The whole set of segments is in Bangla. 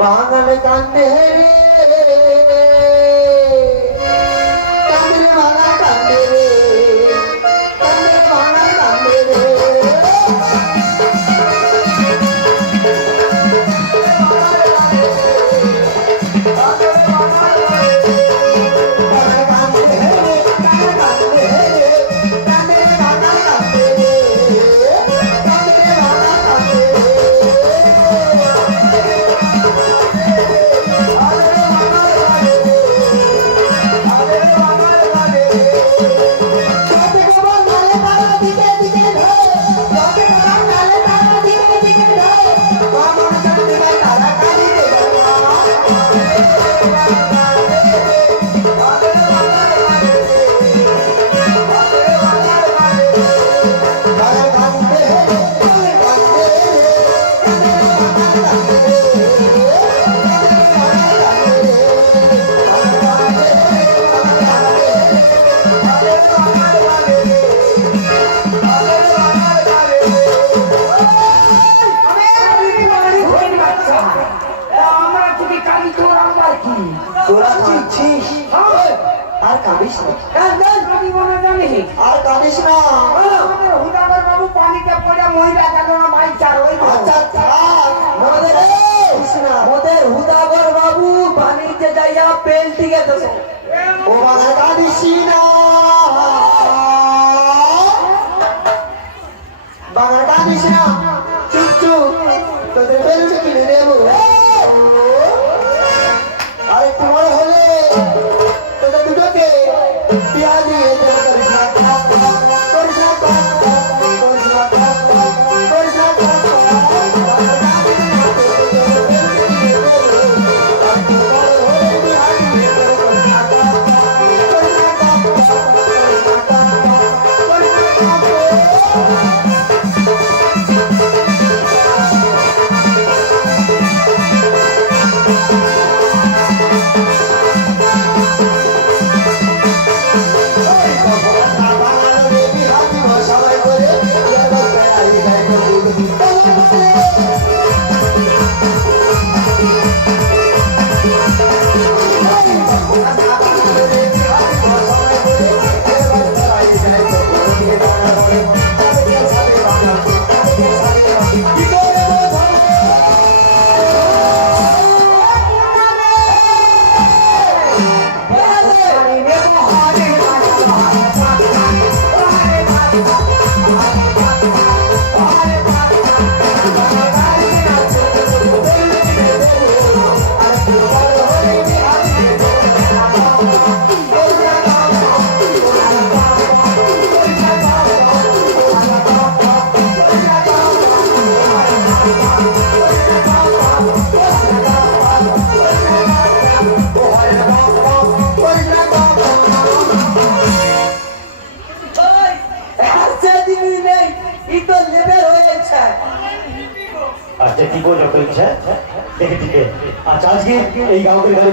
বাঙাল কান্দে কান্দে বাঙাল কান্দে রে কান্দে বাঙাল কান্দে রে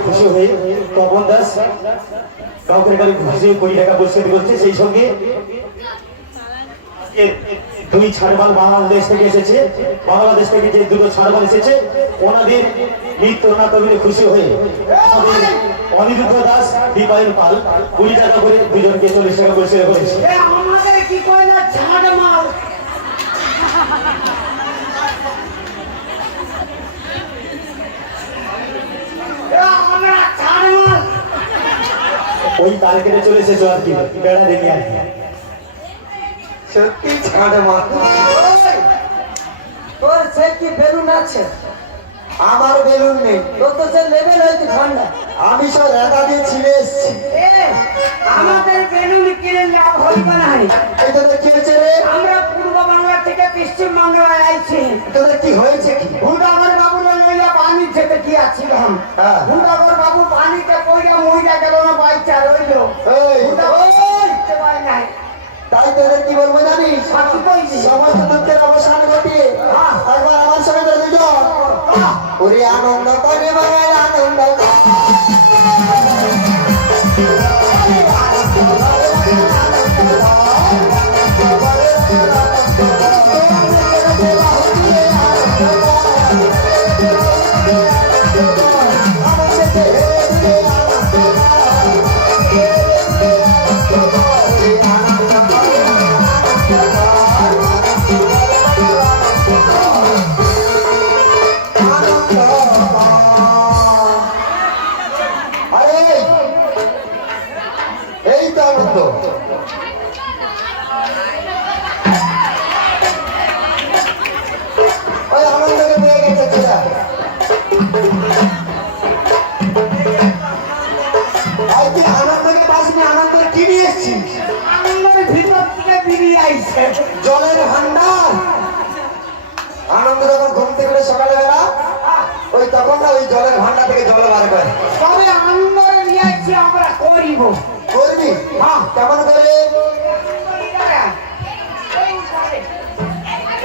খুশি হয়ে তপন দাস কাউকে খুশি কোটি টাকা পুরস্কৃত করছে। সেই সঙ্গে দুই ছাড়বাল বাংলাদেশ থেকে এসেছে, বাংলাদেশ থেকে যে দুটো ছাড়বাল এসেছে ওনাদের নৃত্য নাটকে খুশি হয়ে আমাদের অনিরুদ্ধ দাস দীপায়ন পাল 20 টাকা করে দুজনকে 40 টাকা পুরস্কৃত করেছে। ওই তার কেটে চলে এসেছো আর কি বেড়া দেখি আর কি সত্যি ছাড়ে মাথা তোর সে কি বেলুন আছে? আমার বেলুন নেই। তোর তো সে লেভেল হয়েছে ঠান্ডা। আমি সব একা দিয়ে ছিঁড়ে এসছি। আমাদের বেলুন কিনে লাভ হইবে না। এই তোদের কি হয়েছে রে? আমরা পূর্ব বাংলা থেকে পশ্চিম বাংলায় আইছি। তোদের কি হয়েছে কি? ভুন্ডাগর বাবু লইয়া পানি খেতে কি আছিলাম। ভুন্ডাগর বাবু পানিতে পড়িয়া মইরা গেল না বাইচা রইল। তাই তোদের কি বলবো জানিস? সমস্ত দুঃখের অবসান ঘটিয়ে একবার আমার সঙ্গে দুজন ওরে আনন্দ করে বাঙালি আনন্দ ওই জলের ভান্ডার থেকে জল বার করে। তবে আনন্দ নিয়েছি আমরা করিব। করবি? হ্যাঁ। কেমন করে?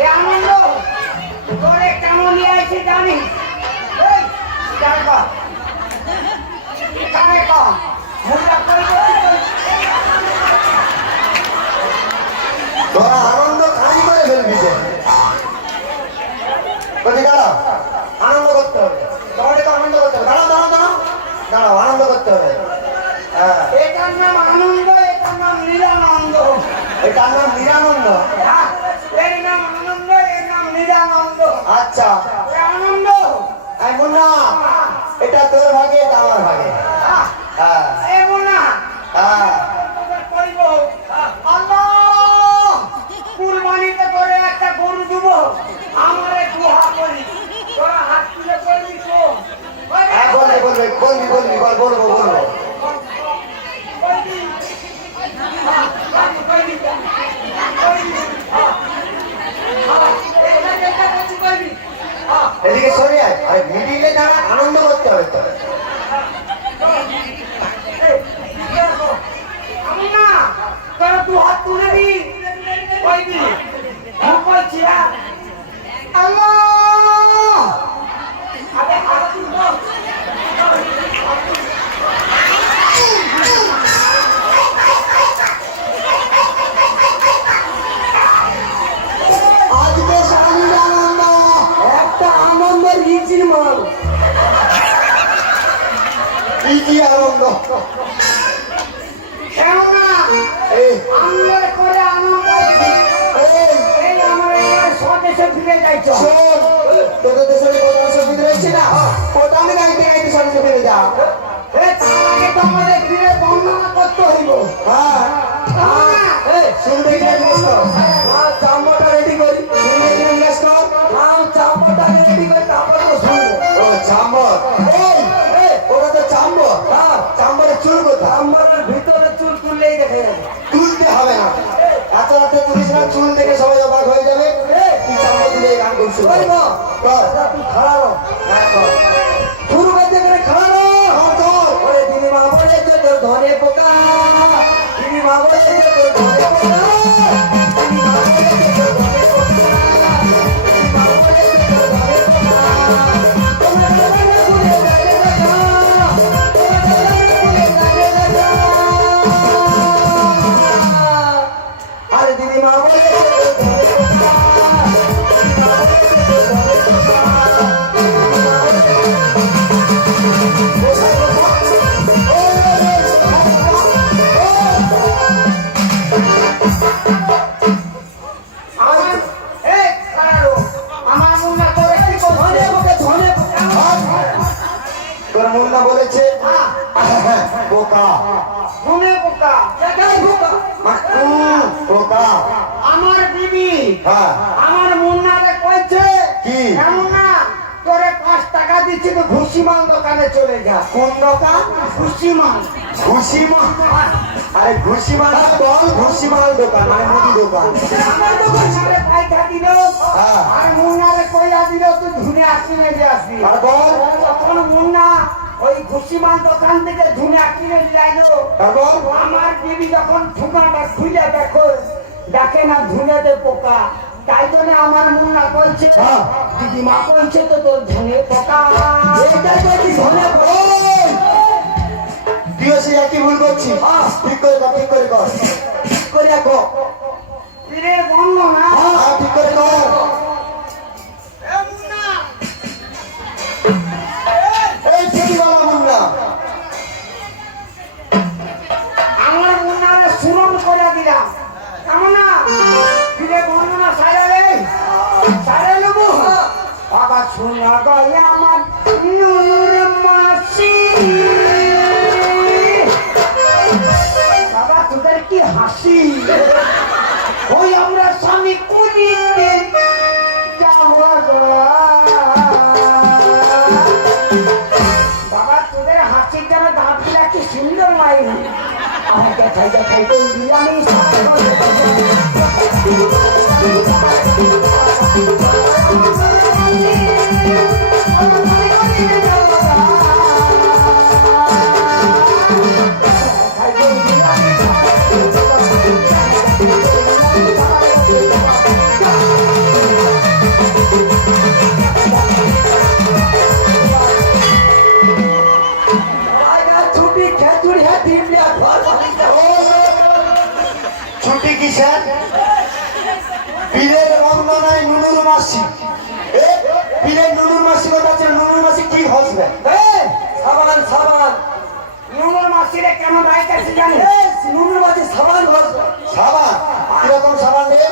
এই আনন্দ তোরে কেমন নিয়েছি জানিস? এই, যার কর। এখানে কর। মুখটা করিব। তোরা আনন্দ খালি করে ফেলবি যে। বলছি দাঁড়াও, আনন্দ করতে হবে। তোমাকে তো আনন্দ করতে হবে। দাঁড়াও দাঁড়াও দাঁড়াও দাঁড়াও, আনন্দ করতে হবে। হ্যাঁ, এটার নাম আনন্দ, এটার নাম নিরানন্দ। এটার নাম নিরানন্দ। হ্যাঁ, এর নাম আনন্দ, এর নাম নিরানন্দ। আচ্ছা, এ আনন্দ। এই মুন্না, এটা তোর ভাগে, এটা আমার ভাগে। হ্যাঁ, হ্যাঁ এ মোনা, হ্যাঁ, তোদের করিব। আল্লাহ, কুরবানিতে করে একটা গরু দিব, আমারে দুহা করি। তোরা হাত তুলে করবি তো? হ্যাঁ, বলবি বলবি বলবি বলবি বল, বলবো বলবো। করবি? হ্যাঁ, করবি, করবি। করবি। হ্যাঁ, হ্যাঁ, এটা বলছি করবি। হ্যাঁ, এদিকে সরে আয়। আরে মিডিলে দাঁড়া, আনন্দ করতে হবে তো। এই, দেখো, আমি না, তোরা দু হাত তুলে দি, করবি। হ্যাঁ, করছি, হ্যাঁ। আল্লাহ! আরে, হাত তুলবো। আজকে স্বামীর আনন্দ, একটা আনন্দ রিচির মাল। কি আনন্দ! কেননা এই আনন্দ করে আনন্দ পাইছি। এই এই আমার এবার স্বদেশে ফিরে যাইছ। শোন, তোদের দেশের কোথাও সুবিধা রয়েছে না, কোথাও আমি গাইতে গাইতে সঙ্গে ফিরে যা। এই তার আগে তো আমাদের ফিরে বর্ণনা করতে হইব। হ্যাঁ হ্যাঁ, এই শুনবে কি জিজ্ঞেস কর। হ্যাঁ, চাম্বাটা রেডি করি। শুনবে কি জিজ্ঞেস কর। হ্যাঁ, চাম্বাটা রেডি করি, তারপর তো শুনবো। ও চাম্বর, এই এই, ওটা তো চাম্বর। হ্যাঁ, চাম্বরের চুল কোথায়? চাম্বরের ভিতরে চুল তুললেই দেখা যাবে। তুলতে হবে না, এত রাতে তুলিস না, চুল দেখে সবাই অবাক হয়ে যাবে। তুই চাম্বর তুলে গান করছিস। তুই খাড়ানো। হ্যাঁ, কর। শুরু করতে গেলে খাড়ানো। ওরে দিদি মা বলেছে তোর ধনে পোকা, দিদি মা বলেছে তোর ধনে পোকা, দিদি মা বলেছে তোর ধনে পোকা, দিদি মা বলেছে তোর ধনে পোকা। তোমরা জানো ফুলে লাগে দেখা, তোমরা জানো ফুলে লাগে দেখা। আরে দিদি মা বলেছে তোর ধনে পোকা, দিদি মা বলেছে তোর ধনে পোকা। তোর মুন্না বলেছে বোকা, বোকা। আমার বিবি হ্যাঁ, আমার মুন্নারে কইছে কি? কেমন না তোরে 5 টাকা দিচ্ছি তো ঘুষি মাল দোকানে চলে যা। কোন দোকান? ঘুষি মাল। ঘুষি মাল? আরে ঘুষি মাল বল, ঘুষি মাল দোকান মানে মুদি দোকান। আমার তো ঘুষারে পয়সা দিল হ্যাঁ। আর মুন্নারে কইয়া দিল তুই ধুনে আসবি নেবে আসবি। তারপর তখন মুন্না ওই ঘুষি মাল দোকান থেকে ধুনে কিনে যাইলো। তারপর আমার বিবি যখন ঠুকাটা খুলে দেখে না ধুনেতে পোকা, তাই জন্য আমার মুন্না কইছে হ্যাঁ। দিদিমা কইছে তো তোর ধনে পোকা। এইটাই বলছি ধনে পোকা। তুইও সে একই ভুল করছিস। ঠিক করে কর, ঠিক করে কর, ঠিক করে কর। ফিরে বন্ধ না হ্যাঁ, ঠিক করে কর। এই ফেরিওয়ালা মুন্না, আমার মুন্নারে সুরম করে দিলাম কেমন না ফিরে বন্ধ না সারালে নেবো। বাবা শোনা গয়া আমার নুর মাসি, বাবা তোদের কি হাসি। ওই আমরা স্বামী কুড়িতে যাওয়া বাবা তোদের হাসির যেন দাঁতগুলা কি সুন্দর লাগে। আমাকে খাইতে খাইতে আমি মাসি পীরের নুনুর মাসি কথা আছে, নুনুর মাসি কি হসবে? সাবান সাবান নুনুর মাসিরে কেন ডাইতেছি জানি? নুনুর মাসি সাবান হসবে। সাবান কিরকম সাবান রে?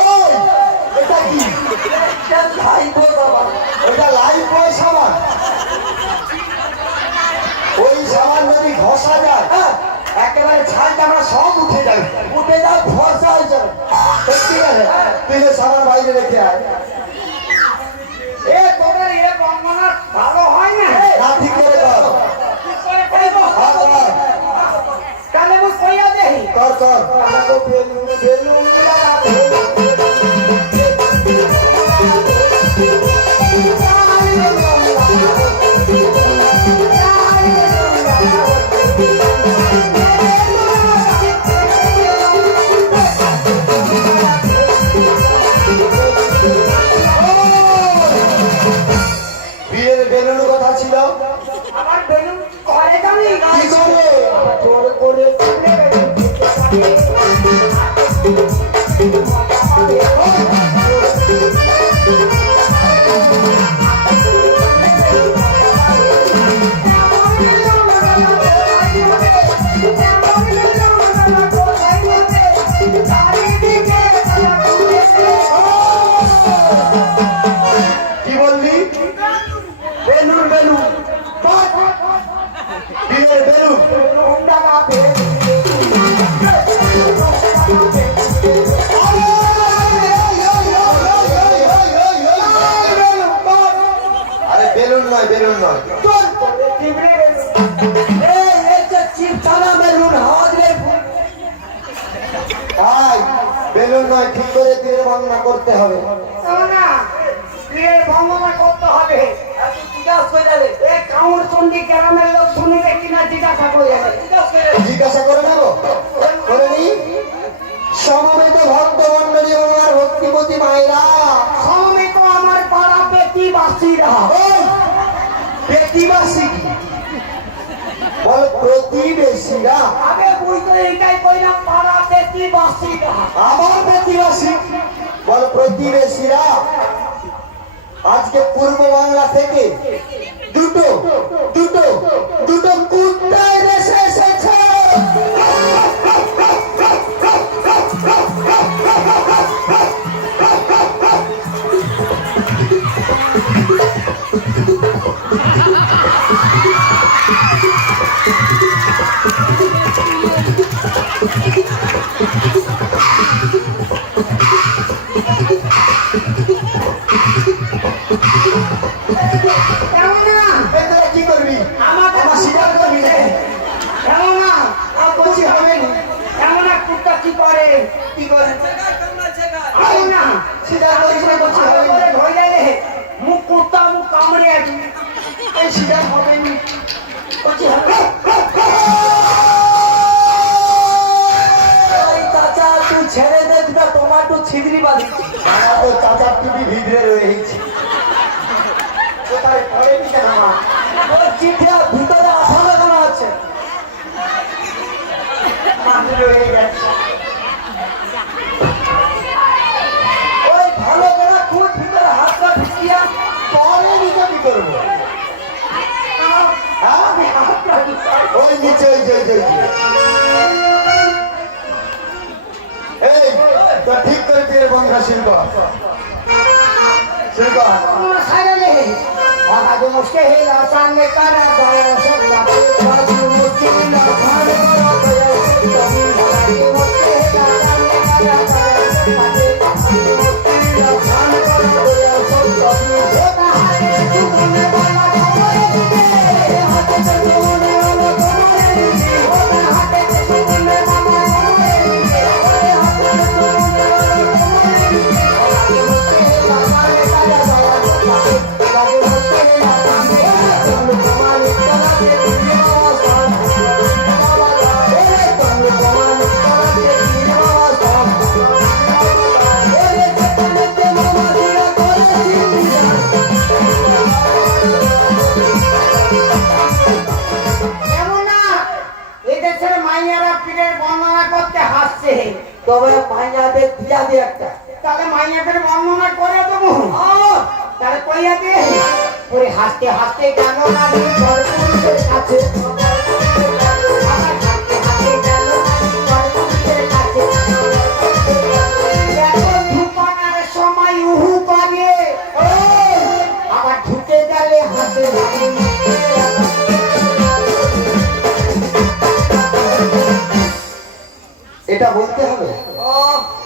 ওই এটা কি? লাইফবয় সাবান। ওটা লাইফবয় সাবান। ওই সাবান যদি ঘষা যায় একেবারে ছাল চামড়া সব উঠে যাবে, উঠে যাবে, ভরসা হয়ে যাবে। ঠিক আছে, তুই যে সাবান বাইরে রেখে আয়। এ তোদের এ বর্ণনা ভালো হয় না। না ঠিক করে কর। ঠিক করে করিব। তাহলে মুই কইয়া দেই। কর কর। আমাকে বেলুন বেলুন লাগাতে। বিয়ের বেলুন কথা ছিল। আমার বেলুন করে জানি কি করে? জোর করে কি বললি? বেলুন বেলুন বিয়ের বেলুন আরে বেলুন নয়, বেলুন নয়, ভাই বেলুন নয়, ঠিক করে তীরের বর্ণনা করতে হবে। না বিয়ের বর্ণনা করতে হবে। জিজ্ঞাসা করে যাবে, এ কাউর চন্ডী গ্রামের লোক শুনিবে কিনা জিজ্ঞাসা করে যাবে। জিজ্ঞাসা করে নেব, করে নি। সমবেত ভক্ত মন্ডলী এবং আমার ভক্তিমতী মায়েরা, সমবেত আমার পাড়া বেটিবাসীরা। ব্যক্তিবাসী কি বল? প্রতিবেশীরা। আগে বুঝতে এইটাই কইলাম, পাড়া বেটিবাসীরা। আমার প্রতিবেশী বল প্রতিবেশীরা। আজকে পূর্ব বাংলা থেকে দুটো দুটো দুটো কুত্তায় দেশে এসেছে। কেমন না? তোরা কি করবি? আমাকে আমার স্বীকার করবি না? কেমন না? আর বলছি হবে না। কেমন না? কুত্তা কি করে? কি করে? কেমন না? স্বীকার করিস না, বলছি ভালো হবে না। করে ধরে রে। মুখ কুত্তা মুখ কামড়ে আছি। এই স্বীকার হবে না, বলছি হবে না। এই চাচা তুই ছেড়ে দে, দুটা টমাটো ছিদ্রি বাঁধি। আমার তো চাচার টুপি ভিতরে রয়েছে। কোথায় পড়েনি কেন আমার? ওর চিঠিটা ভিতরে আঠা লাগানো আছে। আমি রয়ে গেছে। ওই ভালো করে খুব ভিতরে হাতটা ঢুকিয়া পড়েনি তো কি করবো? আমি হাতটা ঢুকাই। ওই নিচে ওই যে ওই যে, ওই যে। এই তো ঠিক করে দিয়ে বন্ধুরা শিল্প শিল্প তোমরা সাইরে রে। আগে মুশকিল আসানে করা দয়া সব বাকি বাকি মুশকিল আসানে করা দয়া সব বাকি আগে মুশকিল আসানে করা দয়া সব বাকি মুশকিল আসানে করা দয়া সব বাকি ওটা হাতে চুমনে বালা তোমারে দিকে হাতে চুমনে বালা তোমারে দিকে ওটা হাতে চুমনে বালা তোমারে দিকে ওরে হাতে চুমনে বালা তোমারে দিকে আগে মুশকিল আসানে করা দয়া সব বাকি আগে মুশকিল আসানে করা তোমারে তোমারে দিকে তবে মাইয়াদের দিয়া দি একটা। তাহলে মাইয়াদের বর্ণনা করে দেবো। তাহলে কইয়া দে ওরে হাসতে হাসতে কেন না পরপুরুষের কাছে হাসতে হাসতে কেন পরপুরুষের কাছে এখন ঢুকানোর সময় উহু করে আবার ঢুকে গেলে হাসে লাগে। এটা বলতে হবে,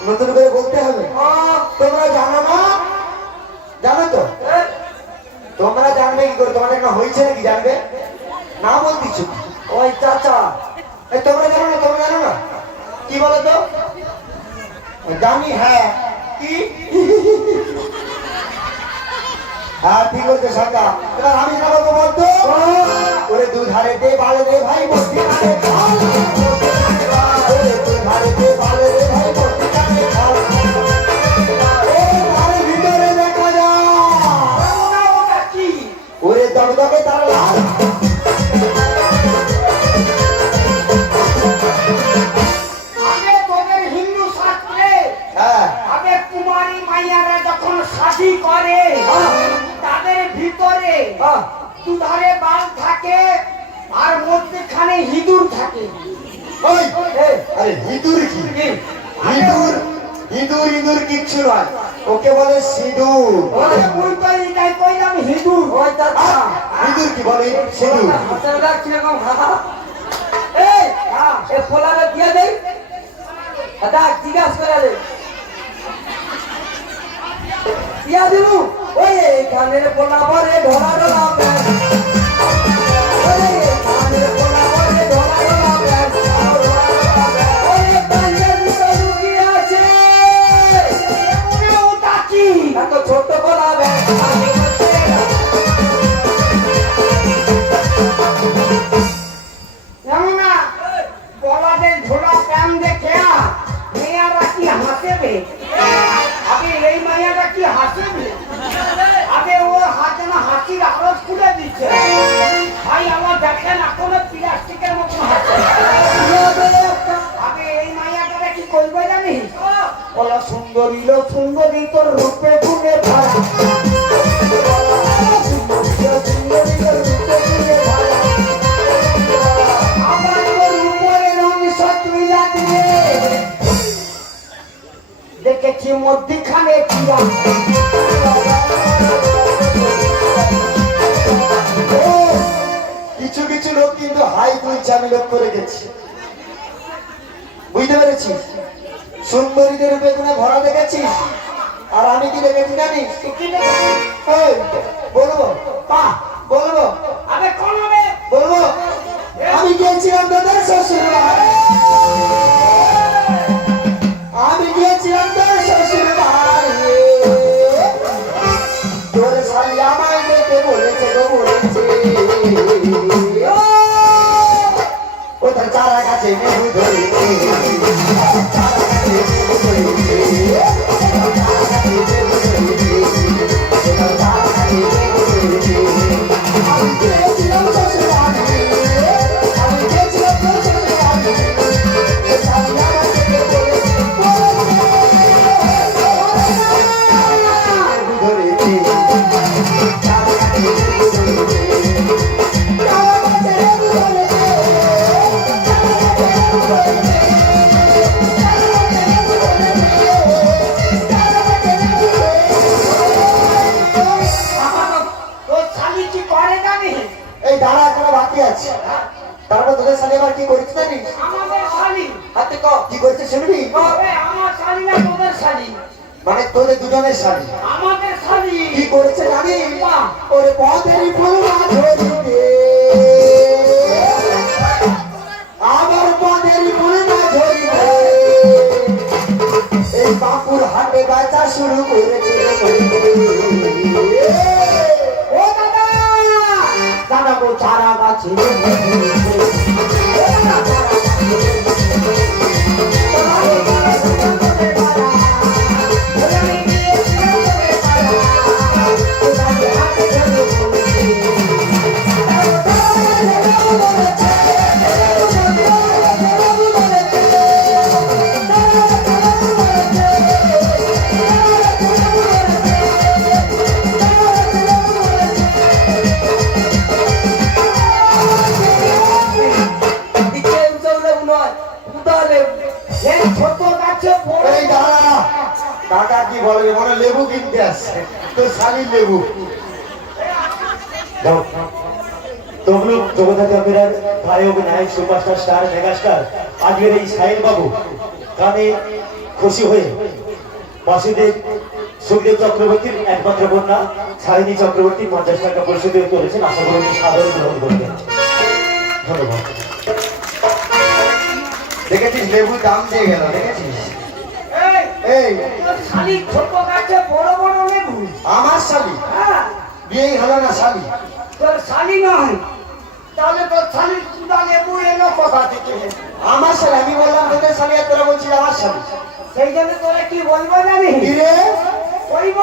নতুন করে বলতে হবে। তোমরা জানো না? জানো তো? তোমরা জানবে কি করে? তোমাদের না হয়েছে নাকি জানবে না? বলতেছো ওই চাচা, তোমরা জানো না? তোমরা জানো না? কি বলো তো? জানি। হ্যাঁ কি? হ্যাঁ ঠিক বলছো সাকা। এবার আমি যাবো বলতো ওরে দুধারে দে বালে রে ভাই বসি আরে খাল ওরে দুধারে দে বালে রে ভাই বসি আরে খাল ও তার ভিতরে দেখা যায় ওটা কি? ওরে দগদগে তার লাল আগে তোদের হিন্দু শাস্ত্রে হ্যাঁ আগে কুমারী মাইয়ারা যখন শাদী করে তাদের ভিতরে দুধারে বাল থাকে আর মধ্যখানে হিঁদুর থাকে। ওই আরে হিঁদুর কি? হিঁদুর হিঁদুর হিঁদুর কিচ্ছু নয়, ওকে বলে সিঁদুর। ওরে মুই তো এটাই কইলাম হিঁদুর। ওই চাচা হিঁদুর কি বলে? সিঁদুর। হাসানদা কিরকম হাহা এই এ ফলাটা দিয়ে দেই দাদা জিজ্ঞাসা করে দে দিয়া দিবু ওই এখানে বলা পরে ঢোলা ঢোলা প্যান ওই এখানে বলা পরে ঢোলা ঢোলা প্যান ওই পাঞ্জাবি তো লুকি আছে ওটা কি? এত ছোট বলা ব্যান জানো না বলাদের ঝোলা প্যান দেখে মেয়ারা কি হাসেবে? আগে এই মাইয়াটা কি হাসেবে? আগে ও হাতে না হাসির আরজ খুলে দিচ্ছে। ভাই আমার দেখেন এখনো প্লাস্টিকের মতো হাসে। আগে এই মাইয়াটা কি করবে জানিস? বলা সুন্দরী লো সুন্দরী তোর রূপে গুণে ভরা সুন্দরী তোর রূপে গুণে ভরা আমার তোর উপরে অংশ তুই লাগবে দেখেছি মধ্যখানে কিরা কিছু কিছু লোক কিন্তু হাই তুলছে, আমি লক্ষ্য রেখেছি। বুঝতে পেরেছিস? সুন্দরীদের বেগুনে ভরা দেখেছিস, আর আমি কি দেখেছি জানিস? এই, বলবো পা বলবো আগে কোন হবে? বলবো আমি গিয়েছিলাম তোদের শ্বশুর বাড়ি, আমি গিয়েছিলাম তোর শ্বশুর বাড়ি, তোর শালি আমায় যেতে বলেছে গো বলেছে কোথায় চারা গাছে মেঘু ধরেছে চারা গাছে মেঘু ধরেছে চারা গাছে মেঘু ধরেছে চারা গাছে মেঘু ধরেছে আমি গিয়েছিলাম শ্বশুর বাড়ি, আমি গিয়েছিলাম তোর শ্বশুর বাড়ি, তোর শালি আমায় যেতে বলেছে মেঘু ধরেছে চারা গাছে মেঘু ধরেছে চারা গাছে মেঘু ধরেছে। তোর শালি কি করে জানিস? এই দাঁড়া এখনো বাকি আছে, তারপর তোদের সাথে আবার কি করেছে জানিস? আমাদের শালি হাতে ক কি করেছে শুনবি? তবে আমার শালি না তোদের শালি? মানে তোদের দুজনের শাড়ি আমাদের শালি কি করেছে জানিস? ওরে পথের ফুল মাছ ধরিতে আবার পথের ফুল মাছ ধরিতে এই বাপুর হাটে বেচা শুরু করেছে ও দাদা দাদা গো চারা গাছে Oh, দাঁড়া, কাকা কি বলবে, মনে হয় লেবু কিনতে আসছে, তো শালি লেবু। যাও তবলু জগদ্ধাত্রী অপেরার গায়ক নায়ক সুপারস্টার স্টার মেগাস্টার আজকের এই সাহিল বাবু গানে খুশি হয়ে বাসুদেব সুখদেব চক্রবর্তীর একমাত্র কন্যা শালিনী চক্রবর্তী 50 টাকা পরিশোধ করেছেন। আশা করি উনি সাদরে গ্রহণ করবেন। ধন্যবাদ। দেখেছিস লেবু দাম দিয়ে গেল, দেখেছিস? এই তোর শালি ছোট গাছে বড় বড় লেবু। আমার শালি হ্যাঁ, বিয়েই হলো না শালি। তোর শালি নয়, তাহলে তোর শালির চুদা লেবু এলো কোথা থেকে? আমার শালি, আমি বললাম তোদের শালি আর তোরা বলছিস আমার শালি। সেই জন্য তোরা কি বলবো জানি? কি রে? কইব,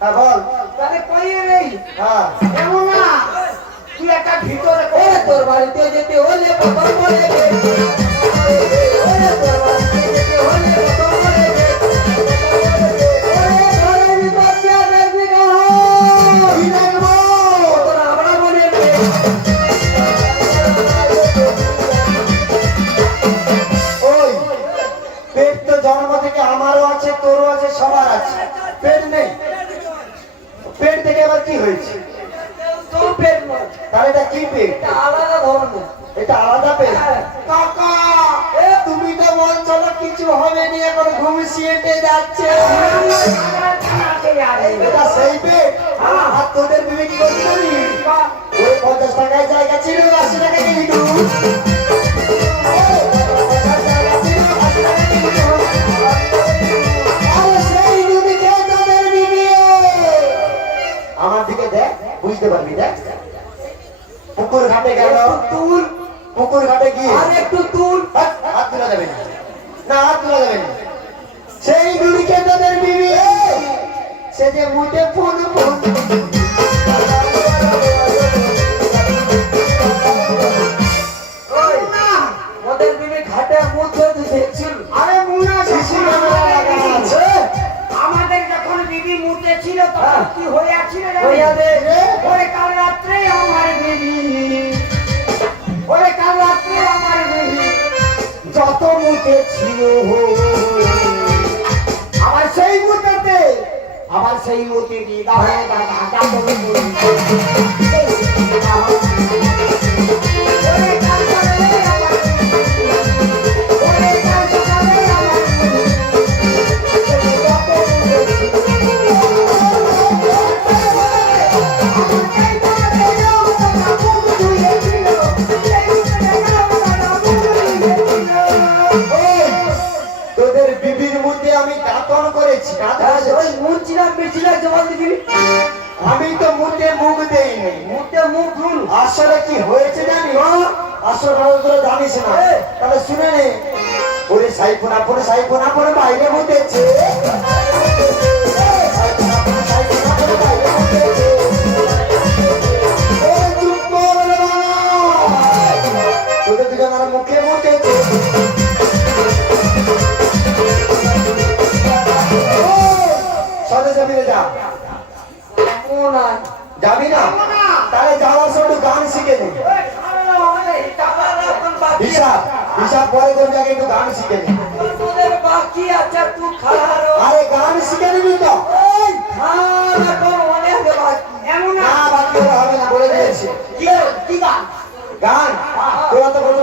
হ্যাঁ বল। তাহলে কইয়ে নেই হ্যাঁ এমন না, তুই একটা ভিতরে এ তোর বাড়িতে যেতে হলে কত করে গে? ওরে তোর বাড়িতে যেতে হলে কত করে গে? ওরে ঘরের বাচ্চা দেখবি কেন? কি দেখবো? তোরা আমরা বলে গে। ওই পেট তো জন্ম থেকে আমারও আছে, তোরও আছে, সবার আছে। পেট নেই, পেট থেকে এবার কি হয়েছে? তোর পেট নয়, তাহলে এটা কি পেট? এটা আলাদা ধরনের। এটা আলাদা পেট। হ্যাঁ। কাকা তুমি তো বলছো না কিছু হবে নি, এখন ঘুমিয়ে যাচ্ছে। এটা সেই পেট? আর তোদের বিবে কি করছি জানি? ওই 50 টাকায় জায়গা ছিল, 80 টাকা কিনি তু। আমার দিকে দেখ, বুঝতে পারবি। দেখ পুকুর ঘাটে গেল, তুল পুকুর ঘাটে গিয়ে আর একটু তুল। হাত তোলা যাবে না, না হাত তোলা যাবে না। সেই গুলিকে তোদের বিবি সে যে মুটে ফোন ফোন। ওই না, ওদের বিবি ঘাটে মুখ ধুতে দেখছিল। আরে মুনা শিশি ক্যামেরা লাগানো আছে। আমাদের যখন বিবি মুতে ছিল তখন হ্যাঁ। কি হয়ে আছিল হইয়া দে রে। ওরে কাল রাত্রে আমার বিবি, ওরে কাল রাত্রে আমার বিবি যত মুতে ছিল, আবার সেই মুতেতে, আবার সেই মুতে দিয়ে গায়ে গায়ে গায়ে ওরে কাল সকালে আমার বিবি, ওরে কাল সকালে আমার বিবি যত মুতে তোদের বিবির মধ্যে আমি দাতন করেছি, আমি তো মুখে মুখ দেইনি। মুখে মুখ ধুল। আসলে কি হয়েছে জানি? আসলে তোরা জানিস না, তাহলে শুনে নে। ওরে সাইফোন আপন বাইরে মুতেছে। তোদের দুজন আর মুখে মুতেছে। সদে যাবি রে, যা। যাবি না? তাহলে যাওয়ার সময় একটু গান শিখে নে। হিসাব পরে করবি, আগে একটু গান শিখে নে। বাকি আছে, তুই খালি